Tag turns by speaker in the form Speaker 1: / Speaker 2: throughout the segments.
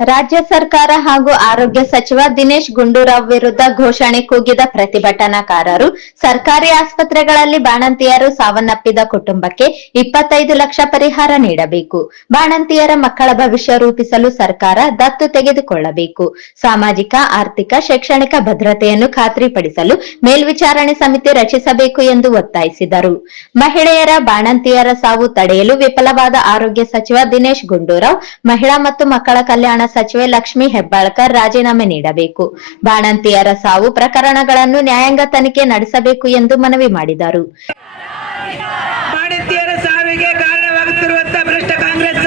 Speaker 1: ರಾಜ್ಯ ಸರ್ಕಾರ ಹಾಗೂ ಆರೋಗ್ಯ ಸಚಿವ ದಿನೇಶ್ ಗುಂಡೂರಾವ್ ವಿರುದ್ಧ ಘೋಷಣೆ ಕೂಗಿದ ಪ್ರತಿಭಟನಾಕಾರರು ಸರ್ಕಾರಿ ಆಸ್ಪತ್ರೆಗಳಲ್ಲಿ ಬಾಣಂತಿಯರು ಸಾವನ್ನಪ್ಪಿದ ಕುಟುಂಬಕ್ಕೆ ಇಪ್ಪತ್ತೈದು ಲಕ್ಷ ಪರಿಹಾರ ನೀಡಬೇಕು. ಬಾಣಂತಿಯರ ಮಕ್ಕಳ ಭವಿಷ್ಯ ರೂಪಿಸಲು ಸರ್ಕಾರ ದತ್ತು ತೆಗೆದುಕೊಳ್ಳಬೇಕು. ಸಾಮಾಜಿಕ, ಆರ್ಥಿಕ, ಶೈಕ್ಷಣಿಕ ಭದ್ರತೆಯನ್ನು ಖಾತ್ರಿಪಡಿಸಲು ಮೇಲ್ವಿಚಾರಣೆ ಸಮಿತಿ ರಚಿಸಬೇಕು ಎಂದು ಒತ್ತಾಯಿಸಿದರು. ಮಹಿಳೆಯರ ಬಾಣಂತಿಯರ ಸಾವು ತಡೆಯಲು ವಿಫಲವಾದ ಆರೋಗ್ಯ ಸಚಿವ ದಿನೇಶ್ ಗುಂಡೂರಾವ್ ಮಹಿಳಾ ಮತ್ತು ಮಕ್ಕಳ ಕಲ್ಯಾಣ ಸಚಿವೆ ಲಕ್ಷ್ಮಿ ಹೆಬ್ಬಾಳ್ಕರ್ ರಾಜೀನಾಮೆ ನೀಡಬೇಕು. ಬಾಣಂತಿಯರ ಸಾವು ಪ್ರಕರಣಗಳನ್ನು ನ್ಯಾಯಾಂಗ ತನಿಖೆ ನಡೆಸಬೇಕು ಎಂದು ಮನವಿ ಮಾಡಿದರು.
Speaker 2: ಸಾವಿಗೆ ಕಾರಣವಾಗುತ್ತಿರುವಂತಹ ಭ್ರಷ್ಟ ಕಾಂಗ್ರೆಸ್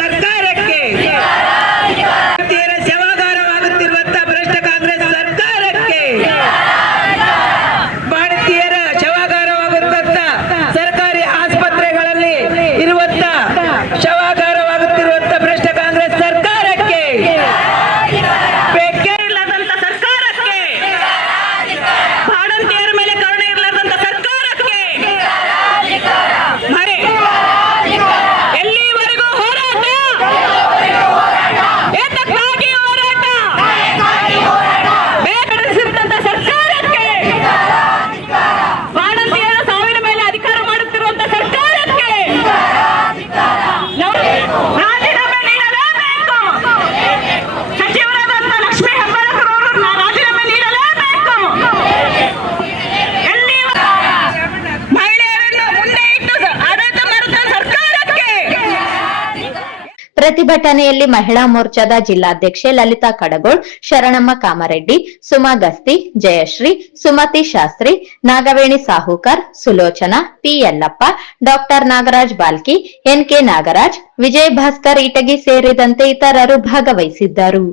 Speaker 1: ಪ್ರತಿಭಟನೆಯಲ್ಲಿ ಮಹಿಳಾ ಮೋರ್ಚಾದ ಜಿಲ್ಲಾಧ್ಯಕ್ಷೆ Lalita Kadagol, Sharanamma Kamareddy, Suma Gasti, Jayashree, Sumati Shastri, Nagaveni Sahukar, Sulochana P Yallappa doctor Nagaraj Balki N K Nagaraj, Vijay Bhaskar Itagi ಸೇರಿದಂತೆ ಇತರರು ಭಾಗವಹಿಸಿದ್ದರು.